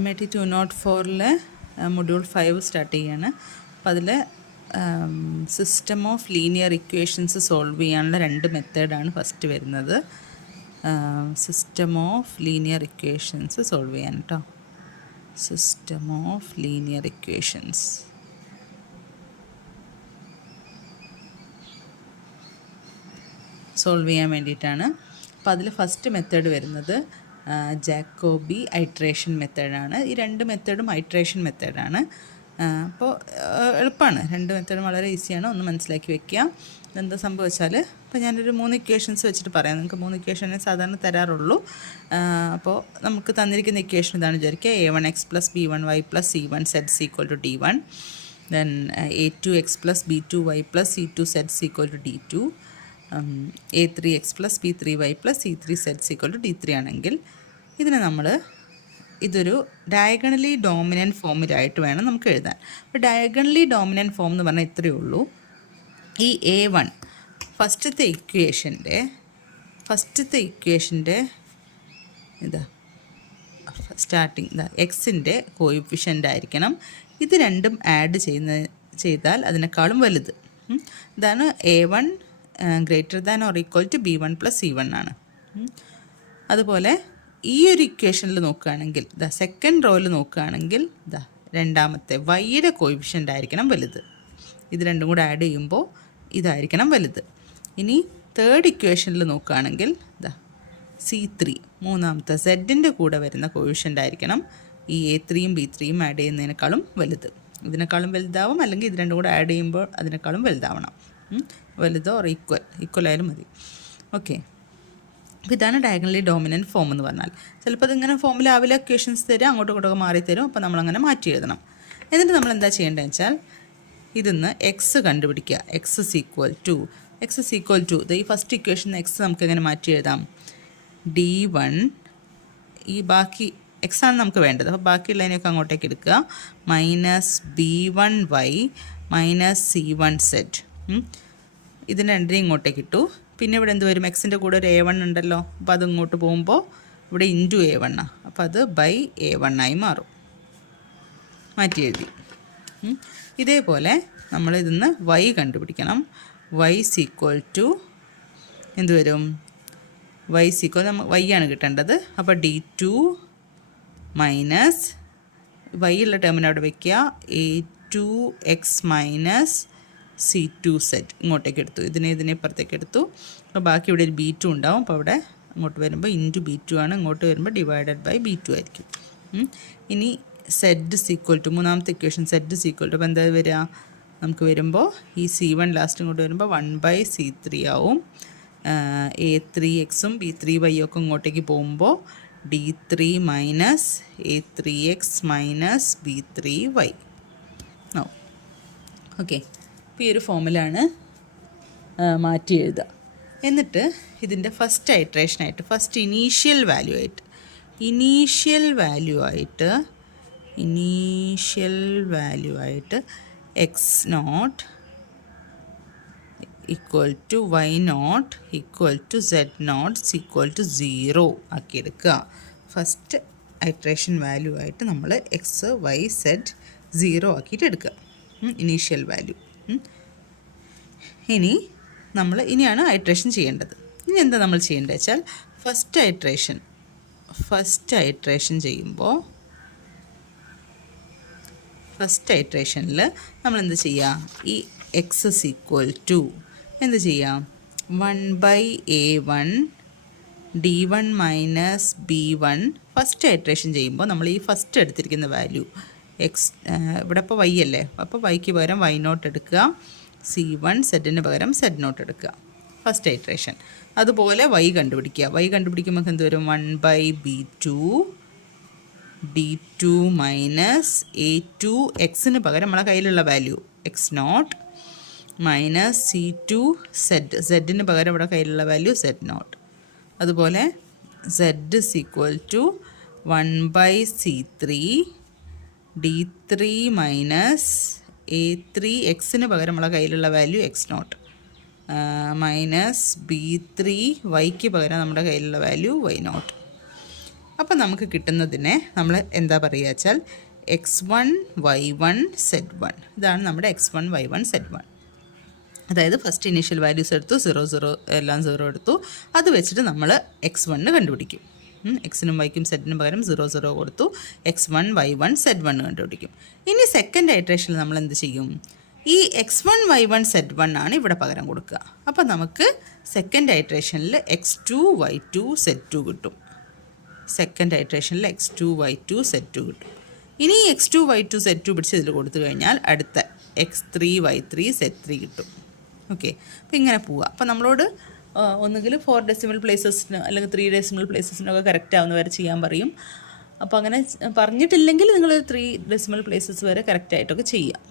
MIT 204 module 5 start ചെയ്യാണ്. അപ്പോൾ അതിൽ system of linear equations solve ചെയ്യാനുള്ള 2 മെത്തേഡാണ് ഫസ്റ്റ് വരുന്നത്. System of linear equations solve ചെയ്യാൻ കേട്ടോ. System of linear equations solve ചെയ്യാൻ വേണ്ടിയിട്ടാണ്. അപ്പോൾ അതിൽ ഫസ്റ്റ് മെത്തേഡ് വരുന്നത് ജാക്കോബി ഐട്രേഷൻ മെത്തേഡാണ്. ഈ 2 മെത്തേഡും ഐട്രേഷൻ മെത്തേഡാണ്. അപ്പോൾ എളുപ്പമാണ്, 2 മെത്തേഡും വളരെ ഈസിയാണ്, ഒന്ന് മനസ്സിലാക്കി വെക്കുക. എന്താ സംഭവിച്ചാൽ ഇപ്പോൾ ഞാനൊരു 3 ഇക്വേഷൻസ് വെച്ചിട്ട് പറയാം. നിങ്ങൾക്ക് 3 ഇക്വേഷനെ സാധാരണ തരാറുള്ളൂ. അപ്പോൾ നമുക്ക് തന്നിരിക്കുന്ന ഇക്വേഷൻ ഇതാണ് വിചാരിക്കുക. a1x + b1y + c1z = d1, then a2x + b2y + c2z = d2, a3x + b3y + c3z = d3 ആണെങ്കിൽ ഇതിനെ നമ്മൾ ഇതൊരു ഡയഗണലി ഡോമിനൻറ്റ് ഫോമിലായിട്ട് വേണം നമുക്ക് എഴുതാൻ. അപ്പോൾ ഡയഗണലി ഡോമിനൻറ്റ് ഫോം എന്ന് പറഞ്ഞാൽ ഇത്രയേ ഉള്ളൂ. ഈ a1 ഫസ്റ്റത്തെ ഇക്വേഷൻ്റെ ഇതാ സ്റ്റാർട്ടിങ് ഇതാ എക്സിൻ്റെ കോയിഫിഷ്യൻ്റ് ആയിരിക്കണം. ഇത് രണ്ടും ആഡ് ചെയ്താൽ അതിനേക്കാളും വലുത്. ഇതാണ് a1 > b1 + c1 ആണ്. അതുപോലെ ഈ ഒരു ഇക്വേഷനിൽ നോക്കുകയാണെങ്കിൽ സെക്കൻഡ് റോയിൽ നോക്കുകയാണെങ്കിൽ രണ്ടാമത്തെ വൈയുടെ കോയിഫിഷ്യൻ്റ് ആയിരിക്കണം വലുത്. ഇത് രണ്ടും കൂടെ ആഡ് ചെയ്യുമ്പോൾ ഇതായിരിക്കണം വലുത്. ഇനി തേർഡ് ഇക്വേഷനിൽ നോക്കുകയാണെങ്കിൽ c3 മൂന്നാമത്തെ സെഡിൻ്റെ കൂടെ വരുന്ന കോയിഫിഷ്യൻ്റ് ആയിരിക്കണം ഈ a3യും b3യും ആഡ് ചെയ്യുന്നതിനേക്കാളും വലുത്. ഇതിനേക്കാളും വലുതാവും, അല്ലെങ്കിൽ ഇത് രണ്ടും കൂടെ ആഡ് ചെയ്യുമ്പോൾ അതിനേക്കാളും വലുതാവണം. വലുതോ ഈക്വൽ ആയാലും മതി. ഓക്കെ, അപ്പോൾ ഇതാണ് ഡയഗണലി ഡോമിനൻറ്റ് ഫോം എന്ന് പറഞ്ഞാൽ. ചിലപ്പോൾ അതിങ്ങനെ ഫോമിലാവില്ല, ഇക്വേഷൻസ് തരും, അങ്ങോട്ടും ഇങ്ങോട്ടൊക്കെ മാറി തരും. അപ്പോൾ നമ്മളങ്ങനെ മാറ്റി എഴുതണം. എന്നിട്ട് നമ്മൾ എന്താ ചെയ്യേണ്ടതെന്ന് വെച്ചാൽ ഇതിന്ന് എക്സ് കണ്ടുപിടിക്കുക. എക്സ് ഈ ഫസ്റ്റ് ഇക്വേഷൻ എക്സ് നമുക്ക് എങ്ങനെ മാറ്റി എഴുതാം? d1 ഈ ബാക്കി എക്സാണ് നമുക്ക് വേണ്ടത്. അപ്പോൾ ബാക്കിയുള്ളതിനെയൊക്കെ അങ്ങോട്ടേക്ക് എടുക്കുക. -b1y - c1z. ഇതിന് രണ്ടിനെയും ഇങ്ങോട്ടേക്ക് ഇട്ടു. പിന്നെ ഇവിടെ എന്ത് വരും? എക്സിൻ്റെ കൂടെ ഒരു a1 ഉണ്ടല്ലോ. അപ്പോൾ അത് ഇങ്ങോട്ട് പോകുമ്പോൾ ഇവിടെ × a1 അപ്പോൾ അത് /a1 ആയി മാറും. മാറ്റി എഴുതി. ഇതേപോലെ നമ്മൾ ഇതിന്ന് y കണ്ടുപിടിക്കണം. y = എന്ത് വരും? y ആണ് കിട്ടേണ്ടത്. അപ്പോൾ d2 - y ഉള്ള ടേമിന് അവിടെ വയ്ക്കുക. a2x - c2z ഇങ്ങോട്ടേക്ക് എടുത്തു. ഇതിനെ ഇപ്പുറത്തേക്ക് എടുത്തു. അപ്പോൾ ബാക്കി ഇവിടെ ഒരു b2 ഉണ്ടാവും. അപ്പോൾ അവിടെ അങ്ങോട്ട് വരുമ്പോൾ × b2 ആണ്, ഇങ്ങോട്ട് വരുമ്പോൾ /b2 ആയിരിക്കും. ഇനി z മൂന്നാമത്തെ ഇക്വേഷൻ z അപ്പോൾ എന്താ വരിക? നമുക്ക് വരുമ്പോൾ ഈ c1 ലാസ്റ്റ് ഇങ്ങോട്ട് വരുമ്പോൾ 1/c3 ആവും. a3xും b3y ഒക്കെ ഇങ്ങോട്ടേക്ക് പോകുമ്പോൾ d3 - a3x - b3y ആവും. ഓക്കെ, ഇപ്പോൾ ഈ ഒരു ഫോമിലാണ് മാറ്റി എഴുതുക. എന്നിട്ട് ഇതിൻ്റെ ഫസ്റ്റ് ഐട്രേഷനായിട്ട് ഫസ്റ്റ് ഇനീഷ്യൽ വാല്യൂ ആയിട്ട് x0 = y0 = z0 0 ആക്കി എടുക്കുക. ഫസ്റ്റ് ഐട്രേഷൻ വാല്യൂ ആയിട്ട് നമ്മൾ x, y, z 0 ആക്കിയിട്ട് എടുക്കുക, ഇനീഷ്യൽ വാല്യൂ. ഇനിയാണ് ഐട്രേഷൻ ചെയ്യേണ്ടത്. ഇനി എന്താ നമ്മൾ ചെയ്യേണ്ടത് വെച്ചാൽ ഫസ്റ്റ് ഐട്രേഷനിൽ നമ്മൾ എന്ത് ചെയ്യുക? ഈ x = എന്ത് ചെയ്യാം? 1/a1 d1 - b1 first iteration ചെയ്യുമ്പോൾ നമ്മൾ ഈ ഫസ്റ്റ് എടുത്തിരിക്കുന്ന വാല്യൂ ഇവിടെ ഇപ്പോൾ y അല്ലേ, അപ്പോൾ yക്ക് പകരം y0 എടുക്കുക. c1 z പകരം z0 എടുക്കുക, ഫസ്റ്റ് ഐട്രേഷൻ. അതുപോലെ y കണ്ടുപിടിക്കുക. y കണ്ടുപിടിക്കുമ്പോൾ എന്ത് വരും? 1/b2 d2 - a2 x പകരം നമ്മളെ കയ്യിലുള്ള വാല്യൂ x0 - c2 z പകരം ഇവിടെ കയ്യിലുള്ള വാല്യൂ z0. അതുപോലെ z = 1/c3 d3 - a3 x പകരം നമ്മളെ കയ്യിലുള്ള വാല്യൂ x0 - b3 yക്ക് പകരം നമ്മുടെ കയ്യിലുള്ള വാല്യൂ y0. അപ്പോൾ നമുക്ക് കിട്ടുന്നതിനെ നമ്മൾ എന്താ പറയുക വെച്ചാൽ x1 y1 z1. ഇതാണ് നമ്മുടെ x1 y1 z1. അതായത് ഫസ്റ്റ് ഇനീഷ്യൽ വാല്യൂസ് എടുത്തു, 0 0 എല്ലാം 0 എടുത്തു. അത് വെച്ചിട്ട് നമ്മൾ x1 കണ്ടുപിടിക്കും. എക്സിനും വൈക്കും സെറ്റിനും പകരം 0 0 കൊടുത്തു. x1 y1 z1 കണ്ടുപിടിക്കും. ഇനി സെക്കൻഡ് ഐട്രേഷനിൽ നമ്മൾ എന്ത് ചെയ്യും? ഈ x1 y1 z1 ആണ് ഇവിടെ പകരം കൊടുക്കുക. അപ്പോൾ നമുക്ക് സെക്കൻഡ് ഐട്രേഷനിൽ x2 y2 z2 കിട്ടും. സെക്കൻഡ് ഐട്രേഷനിൽ x2 y2 z2 കിട്ടും. ഇനി x2 y2 z2 പിടിച്ച് ഇതിൽ കൊടുത്തു കഴിഞ്ഞാൽ അടുത്ത x3 y3 z3 കിട്ടും. ഓക്കെ, അപ്പോൾ ഇങ്ങനെ പോവുക. അപ്പോൾ നമ്മളോട് ഒന്നുകിൽ 4 ഡെസിമൽ പ്ലേസസിന് അല്ലെങ്കിൽ 3 ഡെസിമൽ പ്ലേസസിനൊക്കെ കറക്റ്റ് ആവുന്ന വരെ ചെയ്യാൻ പറയും. അപ്പോൾ അങ്ങനെ പറഞ്ഞിട്ടില്ലെങ്കിൽ നിങ്ങൾ 3 ഡെസിമൽ പ്ലേസസ് വരെ കറക്റ്റായിട്ടൊക്കെ ചെയ്യാം.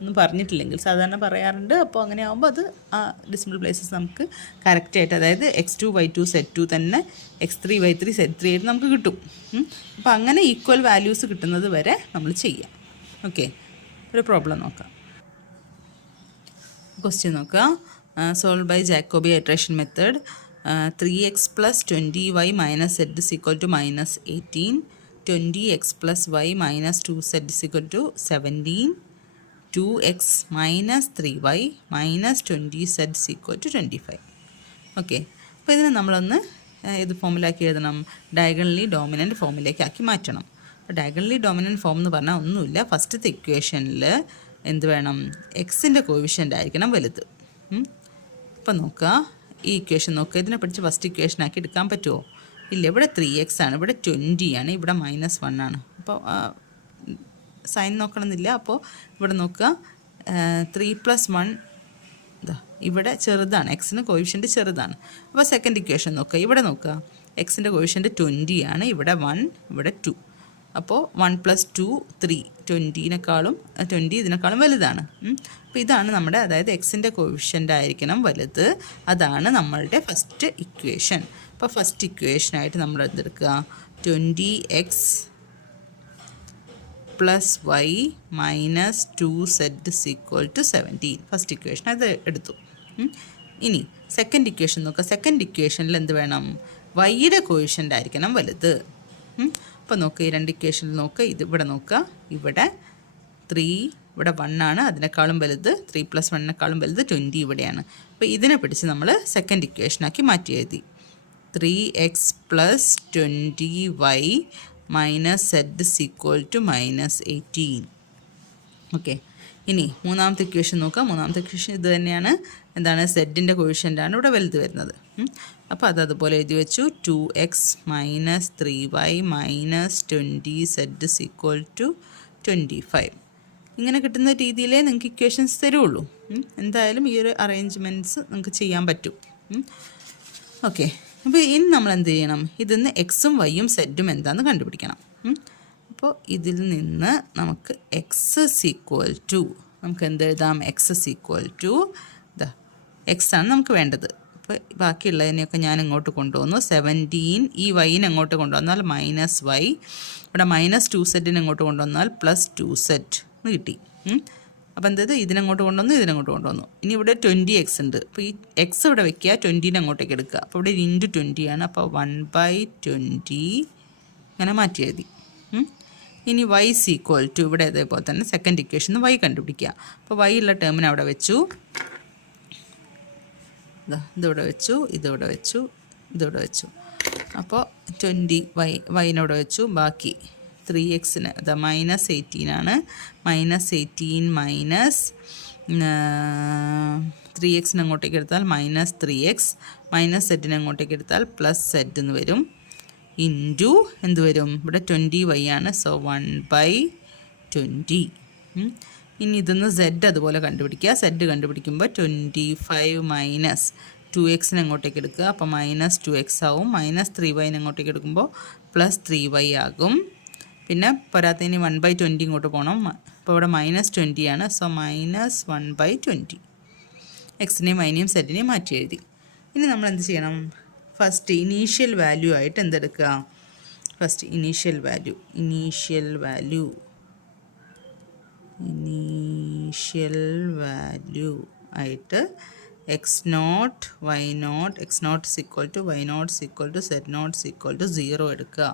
ഒന്നും പറഞ്ഞിട്ടില്ലെങ്കിൽ സാധാരണ പറയാറുണ്ട്. അപ്പോൾ അങ്ങനെ ആകുമ്പോൾ അത് ആ ഡെസിമൽ പ്ലേസസ് നമുക്ക് കറക്റ്റായിട്ട്, അതായത് x2 y2 z2 തന്നെ x3 y3 z3 ആയിട്ട് നമുക്ക് കിട്ടും. അപ്പോൾ അങ്ങനെ ഈക്വൽ വാല്യൂസ് കിട്ടുന്നത് വരെ നമ്മൾ ചെയ്യാം. ഓക്കെ, ഒരു പ്രോബ്ലം നോക്കാം. ക്വസ്റ്റ്യൻ നോക്കുക. Solve by Jacobi iteration method. 3x plus 20y minus z is equal to minus 18. 20x plus y minus 2z is equal to 17. 2x minus 3y minus 20z is equal to 25. Okay, അപ്പോൾ ഇതിനെ നമ്മളൊന്ന് ഏത് ഫോമിലാക്കി എഴുതണം? Diagonally dominant ഫോമിലേക്ക് ആക്കി മാറ്റണം. അപ്പോൾ diagonally dominant form എന്ന് പറഞ്ഞാൽ ഒന്നുമില്ല. ഫസ്റ്റത്തെ ഇക്വേഷനിൽ എന്ത് വേണം? എക്സിൻ്റെ കോവിഷ്യൻ്റ് ആയിരിക്കണം വലുത്. അപ്പോൾ നോക്കുക, ഈ ഇക്വേഷൻ നോക്കുക. ഇതിനെ പിടിച്ച് ഫസ്റ്റ് ഇക്വേഷൻ ആക്കി എടുക്കാൻ പറ്റുമോ? ഇല്ല. ഇവിടെ 3x ആണ്, ഇവിടെ 20 ആണ്, ഇവിടെ -1 ആണ്. അപ്പോൾ സൈൻ നോക്കണമെന്നില്ല. അപ്പോൾ ഇവിടെ നോക്കുക, 3 + 1 ഇതാ ഇവിടെ ചെറുതാണ്, എക്സിന് കോവിഷ്യൻ്റ് ചെറുതാണ്. അപ്പോൾ സെക്കൻഡ് ഇക്വേഷൻ നോക്കുക. ഇവിടെ നോക്കുക, എക്സിൻ്റെ കോവിഷ്യൻ്റ് 20 ആണ്, ഇവിടെ 1, ഇവിടെ 2. അപ്പോൾ 1 + 2 3, 20 ഇതിനേക്കാളും വലുതാണ്. അപ്പോൾ ഇതാണ് നമ്മുടെ, അതായത് എക്സിൻ്റെ കോവിഷ്യൻ്റ് ആയിരിക്കണം വലുത്. അതാണ് നമ്മളുടെ ഫസ്റ്റ് ഇക്വേഷൻ. അപ്പോൾ ഫസ്റ്റ് ഇക്വേഷനായിട്ട് നമ്മൾ എന്തെടുക്കുക? 20x + y minus 2z is equal to 17. First equation അത് എടുത്തു. ഇനി സെക്കൻഡ് ഇക്വേഷൻ നോക്കുക. സെക്കൻഡ് ഇക്വേഷനിൽ എന്ത് വേണം? വൈയുടെ കോവിഷ്യൻ്റ് ആയിരിക്കണം വലുത്. അപ്പോൾ നോക്കുക, ഈ രണ്ട് ഇക്വേഷനിൽ നോക്കുക. ഇത് ഇവിടെ നോക്കുക, ഇവിടെ 3, ഇവിടെ 1 ആണ്, അതിനേക്കാളും വലുത് 3 + 1 വലുത് 20 ഇവിടെയാണ്. അപ്പോൾ ഇതിനെ പിടിച്ച് നമ്മൾ സെക്കൻഡ് ഇക്വേഷനാക്കി മാറ്റി എഴുതി. 3x + 20y minus z is equal to -18. Okay, ഇനി മൂന്നാമത്തെ ഇക്വേഷൻ നോക്കാം. മൂന്നാമത്തെ ഇക്വേഷൻ ഇത് തന്നെയാണ്. എന്താണ്? സെഡിൻ്റെ കോവിഷ്യൻ്റാണ് ഇവിടെ വലുത് വരുന്നത്. അപ്പോൾ അതുപോലെ എഴുതി വെച്ചു. 2x minus 3y minus 20z is equal to 25. ഇങ്ങനെ കിട്ടുന്ന രീതിയിലേ നിങ്ങൾക്ക് ഇക്വേഷൻസ് തരുള്ളൂ. എന്തായാലും ഈ ഒരു അറേഞ്ച്മെൻറ്റ്സ് നിങ്ങൾക്ക് ചെയ്യാൻ പറ്റും. ഓക്കെ, അപ്പോൾ ഇനി നമ്മൾ എന്ത് ചെയ്യണം? ഇതിൽ നിന്ന് എക്സും വൈയും സെഡും എന്താണെന്ന് കണ്ടുപിടിക്കണം. അപ്പോൾ ഇതിൽ നിന്ന് നമുക്ക് എക്സ് ഈക്വൽ ടു, നമുക്ക് എന്ത് എഴുതാം? എക്സ് ഈക്വൽ ടു എക്സ് ആണ് നമുക്ക് വേണ്ടത്. അപ്പോൾ ബാക്കിയുള്ളതിനെയൊക്കെ ഞാൻ ഇങ്ങോട്ട് കൊണ്ടുവന്നു. 17, ഈ വൈനെ അങ്ങോട്ട് കൊണ്ടുവന്നാൽ -y, ഇവിടെ -2z ഇങ്ങോട്ട് കൊണ്ടുവന്നാൽ +2z എന്ന് കിട്ടി. അപ്പോൾ എന്തത്? ഇതിനങ്ങോട്ട് കൊണ്ടുവന്നു, ഇതിനങ്ങോട്ട് കൊണ്ടുവന്നു. ഇനി ഇവിടെ 20x ഉണ്ട്. അപ്പോൾ ഈ എക്സ് ഇവിടെ വെക്കുക, 20 അങ്ങോട്ടേക്ക് എടുക്കുക. അപ്പോൾ ഇവിടെ × 20 ആണ്. അപ്പോൾ 1/20 അങ്ങനെ മാറ്റി എഴുതി. ഇനി y ഈക്വൽ ടു, ഇവിടെ അതേപോലെ തന്നെ സെക്കൻഡ് ഇക്വേഷൻ y കണ്ടുപിടിക്കുക. അപ്പോൾ y ഉള്ള ടേമിന് അവിടെ വെച്ചു, ഇതിവിടെ വെച്ചു, ഇതിവിടെ വെച്ചു, ഇതിവിടെ വെച്ചു. അപ്പോൾ 20 വെച്ചു. ബാക്കി 3xന് അത് -18 ആണ്. -18 മൈനസ് 3xന് അങ്ങോട്ടേക്ക് എടുത്താൽ -3x, -z അങ്ങോട്ടേക്ക് എടുത്താൽ +z എന്ന് വരും. ഇൻറ്റു എന്ത് വരും? ഇവിടെ 20y ആണ്. സോ 1/20. ഇനി ഇതൊന്ന് z അതുപോലെ കണ്ടുപിടിക്കുക. z കണ്ടുപിടിക്കുമ്പോൾ 25 മൈനസ് 2xന് അങ്ങോട്ടേക്ക് എടുക്കുക. അപ്പോൾ -2x ആവും. -3y അങ്ങോട്ടേക്ക് എടുക്കുമ്പോൾ +3y ആകും. പിന്നെ പോരാത്തതിന് 1/20 ഇങ്ങോട്ട് പോകണം. അപ്പോൾ ഇവിടെ -20 ആണ്. സോ -1/20. എക്സിനെയും വൈനെയും സെറ്റിനെയും മാറ്റി എഴുതി. ഇനി നമ്മൾ എന്ത് ചെയ്യണം? ഫസ്റ്റ് ഇനീഷ്യൽ വാല്യൂ ആയിട്ട് എന്തെടുക്കുക? ഫസ്റ്റ് ഇനീഷ്യൽ വാല്യൂ ആയിട്ട് x0 y0, x0 is equal to y0 is equal to z0 is equal to 0 എടുക്കുക.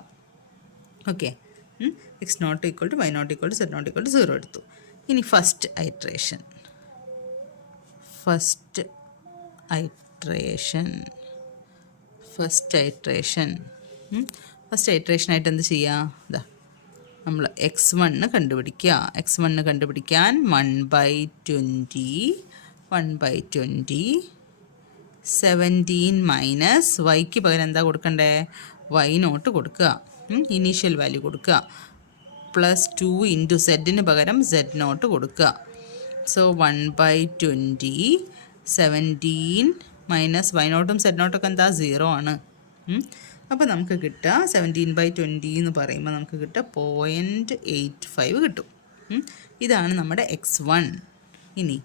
Okay. X naught equal to y naught equal to z naught equal to 0 എടുത്തു. ഇനി first iteration first ഐട്രേഷനായിട്ട് എന്ത് ചെയ്യുക? ഇതാ നമ്മൾ x1 കണ്ടുപിടിക്കുക. x1 കണ്ടുപിടിക്കാൻ 1/20 17 minus വൈക്ക് പകരം എന്താ കൊടുക്കണ്ടേ? വൈ നോട്ട് കൊടുക്കുക, ഇനീഷ്യൽ വാല്യൂ കൊടുക്കുക, പ്ലസ് 2 ഇൻറ്റു സെഡിന് പകരം സെഡ് നോട്ട് കൊടുക്കുക. സോ 1/20 17 മൈനസ് വൈ നോട്ടും സെഡ് നോട്ടൊക്കെ എന്താ 0 ആണ്. അപ്പോൾ നമുക്ക് കിട്ടുക 17/20 എന്ന് പറയുമ്പോൾ നമുക്ക് കിട്ടുക 0.85 കിട്ടും. ഇതാണ് നമ്മുടെ x1. ഇനി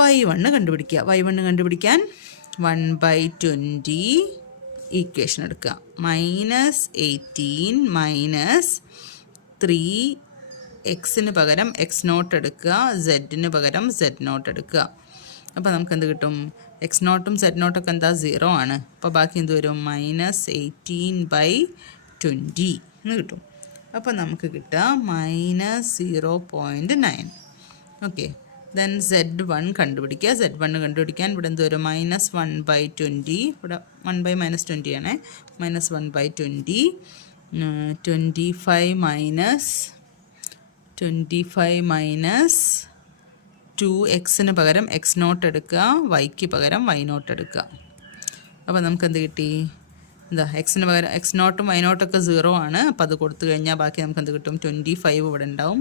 y1 കണ്ടുപിടിക്കുക. y1 കണ്ടുപിടിക്കാൻ 1/20 ഈക്വേഷൻ എടുക്കുക. -18 മൈനസ് 3 എക്സിന് പകരം എക്സ് നോട്ട് എടുക്കുക, സെഡിന് പകരം സെഡ് നോട്ട് എടുക്കുക. അപ്പോൾ നമുക്ക് എന്ത് കിട്ടും? എക്സ് നോട്ടും സെഡ് നോട്ടൊക്കെ എന്താ 0 ആണ്. അപ്പോൾ ബാക്കി എന്ത് വരും? -18/20 എന്ന് കിട്ടും. അപ്പോൾ നമുക്ക് കിട്ടുക -0.9. ഓക്കെ. ദെൻ Z1 കണ്ടുപിടിക്കുക. Z1 കണ്ടുപിടിക്കാൻ ഇവിടെ എന്ത് വരും? -1/20. ഇവിടെ 1/-20 ആണ്. -1/20 25 മൈനസ് 2 എക്സിന് പകരം എക്സ് നോട്ട് എടുക്കുക, വൈക്ക് പകരം വൈ നോട്ട് എടുക്കുക. അപ്പോൾ നമുക്ക് എന്ത് കിട്ടി? എന്താ എക്സിന് പകരം എക്സ് നോട്ടും വൈ നോട്ടൊക്കെ 0 ആണ്. അപ്പോൾ അത് കൊടുത്തു കഴിഞ്ഞാൽ ബാക്കി നമുക്ക് എന്ത് കിട്ടും? 25 ഇവിടെ ഉണ്ടാവും.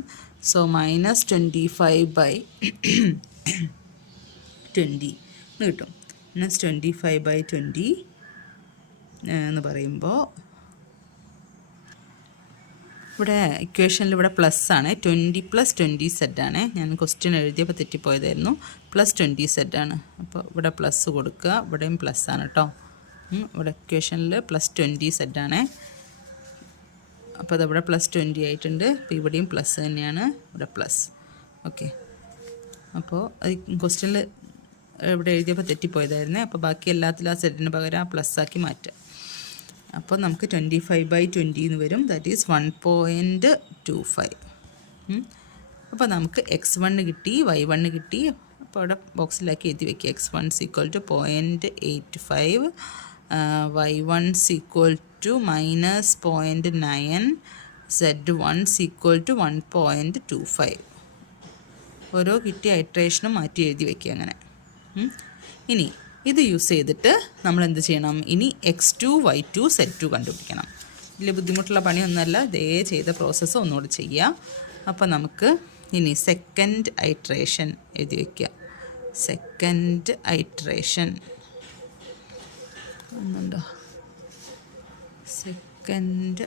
സോ -25/20 എന്ന് കിട്ടും. -25/20 എന്ന് പറയുമ്പോൾ ഇവിടെ ഇക്വേഷനിൽ ഇവിടെ പ്ലസ് ആണ്. 20 + 20 സെഡ് ആണ്. ഞാൻ ക്വസ്റ്റ്യൻ എഴുതിയപ്പോൾ തെറ്റിപ്പോയതായിരുന്നു. +20 ആണ്. അപ്പോൾ ഇവിടെ പ്ലസ് കൊടുക്കുക. ഇവിടെയും പ്ലസ് ആണ് കേട്ടോ. ഇവിടെ ഇക്വേഷനിൽ +20 സെഡ് ആണ്. അപ്പോൾ അതവിടെ +20 ആയിട്ടുണ്ട്. അപ്പോൾ ഇവിടെയും പ്ലസ് തന്നെയാണ്, ഇവിടെ പ്ലസ്. ഓക്കെ. അപ്പോൾ ക്വസ്റ്റ്യനിൽ ഇവിടെ എഴുതിയപ്പോൾ തെറ്റിപ്പോയതായിരുന്നേ. അപ്പോൾ ബാക്കി എല്ലാത്തിലും ആ സെഡിന് പകരം ആ പ്ലസ് ആക്കി മാറ്റുക. അപ്പോൾ നമുക്ക് 25/20 എന്ന് വരും. That is 1.25. അപ്പോൾ നമുക്ക് x1 കിട്ടി, y1 കിട്ടി. അപ്പോൾ അവിടെ ബോക്സിലാക്കി എഴുതി വയ്ക്കുക. x1 = 0.85, y1 = -0.9, z1 = 1.25. ഓരോ കിട്ടിയ ഐട്രേഷനും മാറ്റി എഴുതി വയ്ക്കുക അങ്ങനെ. ഇനി ഇത് യൂസ് ചെയ്തിട്ട് നമ്മൾ എന്ത് ചെയ്യണം? ഇനി x2, y2, z2 കണ്ടുപിടിക്കണം. വലിയ ബുദ്ധിമുട്ടുള്ള പണിയൊന്നുമല്ല. ഇതേ ചെയ്ത പ്രോസസ്സ് ഒന്നുകൂടി ചെയ്യുക. അപ്പോൾ നമുക്ക് ഇനി സെക്കൻഡ് ഐട്രേഷൻ എഴുതി വയ്ക്കുക. സെക്കൻഡ് ഐട്രേഷൻ ഒന്നുണ്ടോ? സെക്കൻഡ്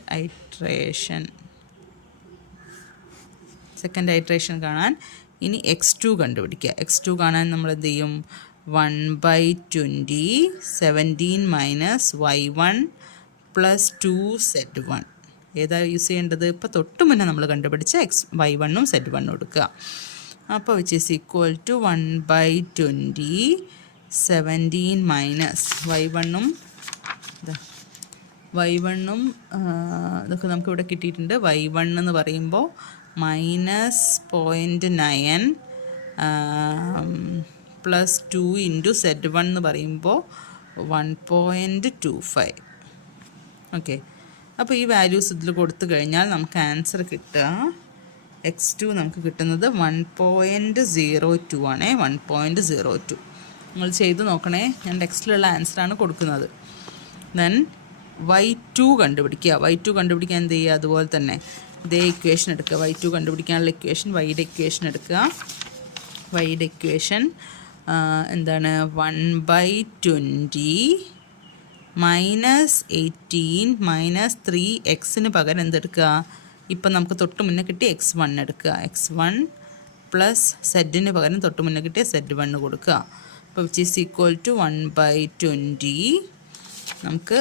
ഐട്രേഷൻ കാണാൻ ഇനി x2 കണ്ടുപിടിക്കുക. x2 കാണാൻ നമ്മൾ എന്ത് ചെയ്യും? 1/20 17 മൈനസ് y1 പ്ലസ് 2 z1. ഏതാ യൂസ് ചെയ്യേണ്ടത്? ഇപ്പോൾ തൊട്ട് മുന്നേ നമ്മൾ കണ്ടുപിടിച്ച y1ഉം z1ഉം എടുക്കുക. അപ്പോൾ which is equal to 1/20 17 minus y1ഉം ഇതൊക്കെ നമുക്കിവിടെ കിട്ടിയിട്ടുണ്ട്. y1 എന്ന് പറയുമ്പോൾ -0.9 പ്ലസ് 2 ഇൻറ്റു z1 എന്ന് പറയുമ്പോൾ 1.25. ഓക്കെ. അപ്പോൾ ഈ വാല്യൂസ് ഇതിൽ കൊടുത്തു കഴിഞ്ഞാൽ നമുക്ക് ആൻസർ കിട്ടുക x2 നമുക്ക് കിട്ടുന്നത് 1.02 ആണ്. 1.02 നിങ്ങൾ ചെയ്ത് നോക്കണേ. ഞാൻ ടെക്സ്റ്റിലുള്ള ആൻസറാണ് കൊടുക്കുന്നത്. ദെൻ y2 കണ്ടുപിടിക്കുക. y2 കണ്ടുപിടിക്കാൻ എന്ത് ചെയ്യുക? അതുപോലെ തന്നെ ഇതേ ഇക്വേഷൻ എടുക്കുക. y2 കണ്ടുപിടിക്കാനുള്ള ഇക്വേഷൻ വൈയുടെ ഇക്വേഷൻ എടുക്കുക. വൈയുടെ ഇക്വേഷൻ എന്താണ്? 1/20 -18 മൈനസ് 3 എക്സിന് പകരം എന്തെടുക്കുക? ഇപ്പം നമുക്ക് തൊട്ട് മുന്നേ കിട്ടിയ x1 എടുക്കുക. x1 പ്ലസ് സെഡിന് പകരം തൊട്ട് മുന്നേ കിട്ടിയ z1 കൊടുക്കുക. അപ്പോൾ വിച്ച് ഈസ് ഈക്വൽ ടു 1/20 നമുക്ക്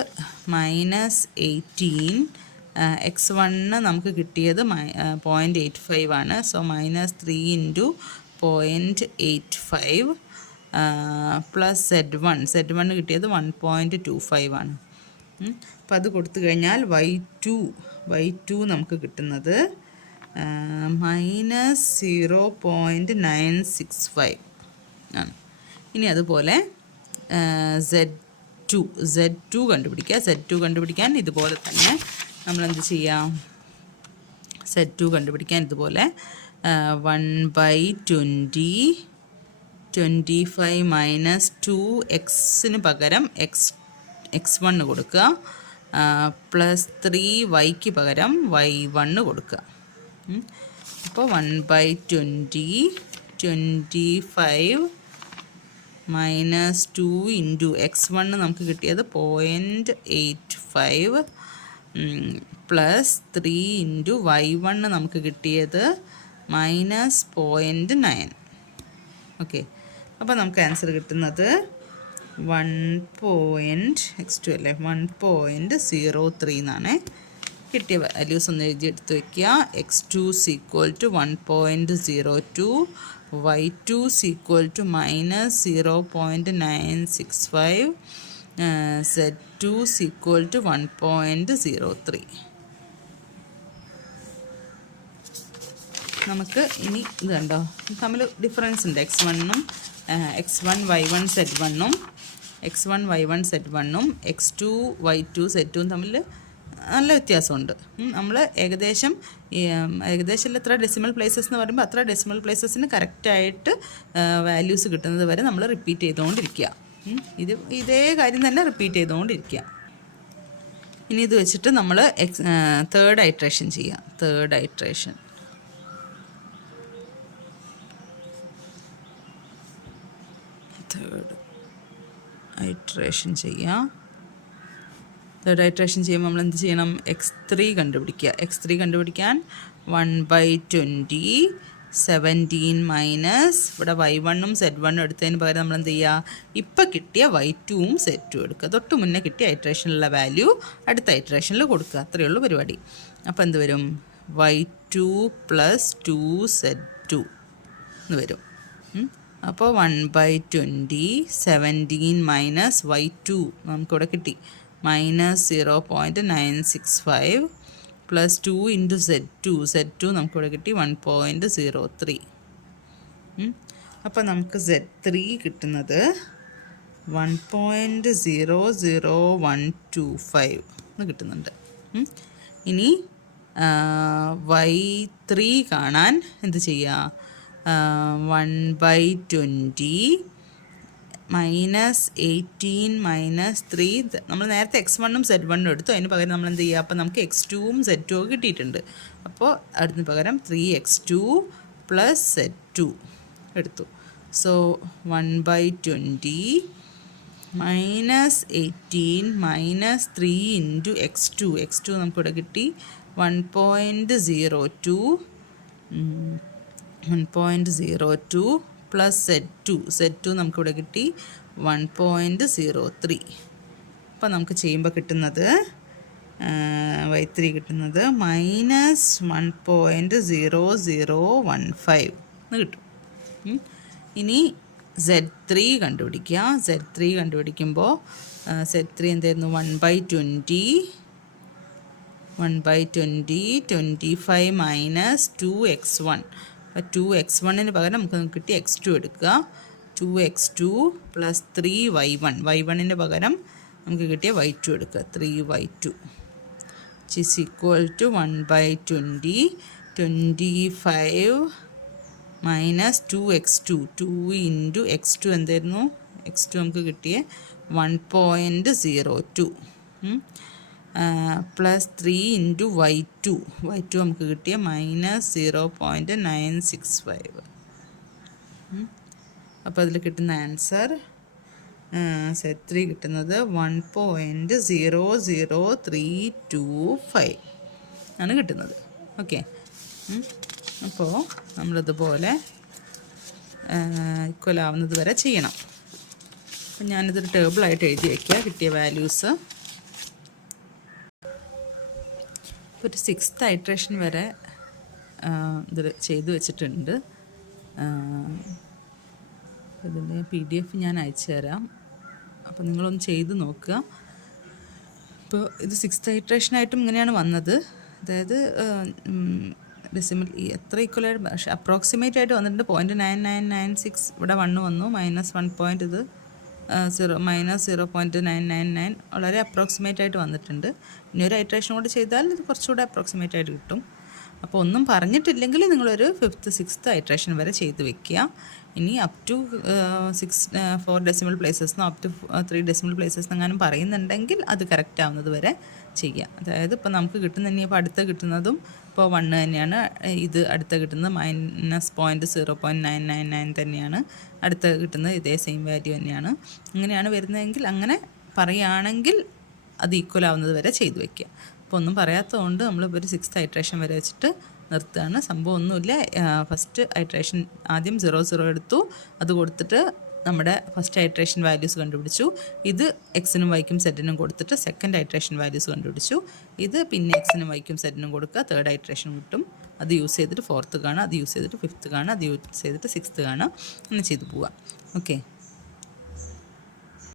-18 x1 നമുക്ക് കിട്ടിയത് 0.85 ആണ്. സോ -3 ഇൻറ്റു 0.85 പ്ലസ് z1 കിട്ടിയത് 1.25 ആണ്. അപ്പോൾ അത് കൊടുത്തു കഴിഞ്ഞാൽ y2 നമുക്ക് കിട്ടുന്നത് -0.965 ആണ്. ഇനി അതുപോലെ Z2 കണ്ടുപിടിക്കുക. Z2 കണ്ടുപിടിക്കാൻ ഇതുപോലെ തന്നെ നമ്മളെന്ത് ചെയ്യാം? Z2 കണ്ടുപിടിക്കാൻ ഇതുപോലെ 1/20 25 മൈനസ് 2x പകരം x1 കൊടുക്കുക, പ്ലസ് 3y പകരം y1 കൊടുക്കുക. അപ്പോൾ 1/20 25 മൈനസ് 2 ഇൻറ്റു x1 നമുക്ക് കിട്ടിയത് 0.85 പ്ലസ് 3 ഇൻറ്റു y1 നമുക്ക് കിട്ടിയത് -0.9. ഓക്കെ, അപ്പോൾ നമുക്ക് ആൻസർ കിട്ടുന്നത് 1.03 എന്നാണ് കിട്ടിയ വാല്യൂസ്. ഒന്ന് എഴുതിയെടുത്ത് വയ്ക്കുക. x2 = 1.02, y2 = -0.965, z2 = 1.03. നമുക്ക് ഇനി ഇത് കണ്ടോ, തമ്മിൽ ഡിഫറൻസ് ഉണ്ട്. x1 y1 z1 x1 y1 z1 x2 y2 z2 തമ്മിൽ നല്ല വ്യത്യാസമുണ്ട്. നമ്മൾ ഏകദേശം എത്ര ഡെസിമൽ പ്ലേസസ് എന്ന് പറയുമ്പോൾ അത്ര ഡെസിമൽ പ്ലേസസിന് കറക്റ്റായിട്ട് വാല്യൂസ് കിട്ടുന്നത് വരെ നമ്മൾ റിപ്പീറ്റ് ചെയ്തുകൊണ്ടിരിക്കുക. ഇതേ കാര്യം തന്നെ റിപ്പീറ്റ് ചെയ്തുകൊണ്ടിരിക്കുക. ഇനി ഇത് വെച്ചിട്ട് നമ്മൾ തേർഡ് ഐട്രേഷൻ ചെയ്യാം. തേർഡ് ഐട്രേഷൻ ചെയ്യാം. തേർഡ് ഐട്രേഷൻ ചെയ്യുമ്പോൾ നമ്മൾ എന്ത് ചെയ്യണം? x3 കണ്ടുപിടിക്കുക. x3 കണ്ടുപിടിക്കാൻ 1/20 17 മൈനസ് ഇവിടെ y1 z1 എടുത്തതിന് പകരം നമ്മൾ എന്ത് ചെയ്യുക? ഇപ്പം കിട്ടിയ y2 z2 എടുക്കുക. തൊട്ട് മുന്നേ കിട്ടിയ ഐട്രേഷനിലുള്ള വാല്യൂ അടുത്ത ഐട്രേഷനിൽ കൊടുക്കുക. അത്രയേ ഉള്ളൂ പരിപാടി. അപ്പോൾ എന്ത് വരും? y2 + 2z2 എന്ന് വരും. അപ്പോൾ 1/20 17 മൈനസ് y2 നമുക്കിവിടെ കിട്ടി -0.965 പ്ലസ് 2 ഇൻറ്റു z2 നമുക്കിവിടെ കിട്ടി 1.03. അപ്പോൾ നമുക്ക് z3 കിട്ടുന്നത് 1.00125 എന്ന് കിട്ടുന്നുണ്ട്. ഇനി y3 കാണാൻ എന്ത് ചെയ്യുക? 1/20 -18 മൈനസ് 3 നമ്മൾ നേരത്തെ x1 z1 എടുത്തു. അതിന് പകരം നമ്മൾ എന്ത് ചെയ്യുക? അപ്പോൾ നമുക്ക് x2 z2 കിട്ടിയിട്ടുണ്ട്. അപ്പോൾ അതിന് പകരം 3x2 + z2 എടുത്തു. സോ 1/20 -18 മൈനസ് 3 ഇൻറ്റു x2 നമുക്കിവിടെ കിട്ടി 1.02 പ്ലസ് z2 നമുക്കിവിടെ കിട്ടി 1.03. അപ്പോൾ നമുക്ക് ചെയ്യുമ്പോൾ കിട്ടുന്നത് y3 കിട്ടുന്നത് -1.0015 എന്ന് കിട്ടും. ഇനി z3 കണ്ടുപിടിക്കുക. z3 കണ്ടുപിടിക്കുമ്പോൾ z3 എന്തായിരുന്നു? 1/20 25 മൈനസ് 2x1. അപ്പോൾ 2x1 പകരം നമുക്ക് കിട്ടി x2 എടുക്കുക. 2x2 പ്ലസ് 3y1 പകരം നമുക്ക് കിട്ടിയ y2 എടുക്കുക. 3y2 is equal to 1/20 25 minus 2x2 2 into x2 എന്തായിരുന്നു? x2 നമുക്ക് കിട്ടിയ 1.02 പ്ലസ് 3 ഇൻറ്റു y2 നമുക്ക് കിട്ടിയ -0.965. അപ്പോൾ അതിൽ കിട്ടുന്ന ആൻസർ z3 കിട്ടുന്നത് 1.00325 ആണ് കിട്ടുന്നത്. ഓക്കെ, അപ്പോൾ നമ്മളിതുപോലെ ഈക്വൽ ആവുന്നത് വരെ ചെയ്യണം. അപ്പം ഞാനിതൊരു ടേബിളായിട്ട് എഴുതി വയ്ക്കുക കിട്ടിയ വാല്യൂസ്. ഒരു 6th ഐട്രേഷൻ വരെ ഇത് ചെയ്തു വെച്ചിട്ടുണ്ട്. ഇതിൻ്റെ PDF ഞാൻ അയച്ചു തരാം. അപ്പോൾ നിങ്ങളൊന്ന് ചെയ്ത് നോക്കുക. ഇപ്പോൾ ഇത് 6th ഐട്രേഷനായിട്ടും ഇങ്ങനെയാണ് വന്നത്. അതായത് ഡെസിമൽ എത്ര ഈക്വലായിട്ട് പക്ഷേ അപ്രോക്സിമേറ്റ് ആയിട്ട് വന്നിട്ടുണ്ട് 0.9996 ഇവിടെ 1 വന്നു -1 പോയിൻറ്റ് ഇത് -0.999 വളരെ അപ്രോക്സിമേറ്റ് ആയിട്ട് വന്നിട്ടുണ്ട്. ഇനി ഒരു ഐട്രേഷൻ കൂടി ചെയ്താൽ ഇത് കുറച്ചുകൂടെ അപ്രോക്സിമേറ്റ് ആയിട്ട് കിട്ടും. അപ്പോൾ ഒന്നും പറഞ്ഞിട്ടില്ലെങ്കിൽ നിങ്ങളൊരു 5th 6th ഐട്രേഷൻ വരെ ചെയ്ത് വെക്കുക. ഇനി up to 4 decimal places up to 3 decimal places എന്നെങ്ങാനും പറയുന്നുണ്ടെങ്കിൽ അത് കറക്റ്റ് ആവുന്നത് വരെ ചെയ്യുക. അതായത് ഇപ്പോൾ നമുക്ക് കിട്ടുന്ന ഇനിയിപ്പോൾ അടുത്ത് കിട്ടുന്നതും ഇപ്പോൾ 1 തന്നെയാണ്, ഇത് അടുത്ത് കിട്ടുന്നത് -0.999 തന്നെയാണ്, അടുത്ത് കിട്ടുന്നത് ഇതേ സെയിം വാല്യൂ തന്നെയാണ്. അങ്ങനെയാണ് വരുന്നതെങ്കിൽ അങ്ങനെ പറയുകയാണെങ്കിൽ അത് ഈക്വൽ ആവുന്നത് വരെ ചെയ്ത് വയ്ക്കുക. അപ്പോൾ ഒന്നും പറയാത്തതുകൊണ്ട് നമ്മളിപ്പോൾ ഒരു 6th ഐട്രേഷൻ വരെ വെച്ചിട്ട് നിർത്തുകയാണ്. സംഭവം ഒന്നുമില്ല. ഫസ്റ്റ് ഐട്രേഷൻ ആദ്യം 0 എടുത്തു, അത് കൊടുത്തിട്ട് നമ്മുടെ ഫസ്റ്റ് ഐട്രേഷൻ വാല്യൂസ് കണ്ടുപിടിച്ചു. ഇത് എക്സിനും വൈക്കും സെറ്റിനും കൊടുത്തിട്ട് സെക്കൻഡ് ഐട്രേഷൻ വാല്യൂസ് കണ്ടുപിടിച്ചു. ഇത് പിന്നെ എക്സിനും വൈക്കും സെറ്റിനും കൊടുക്കുക, തേർഡ് ഐട്രേഷൻ കിട്ടും. അത് യൂസ് ചെയ്തിട്ട് 4th കാണുക, അത് യൂസ് ചെയ്തിട്ട് 5th കാണുക, അത് യൂസ് ചെയ്തിട്ട് 6th കാണുക, അങ്ങനെ ചെയ്തു പോവുക. ഓക്കെ.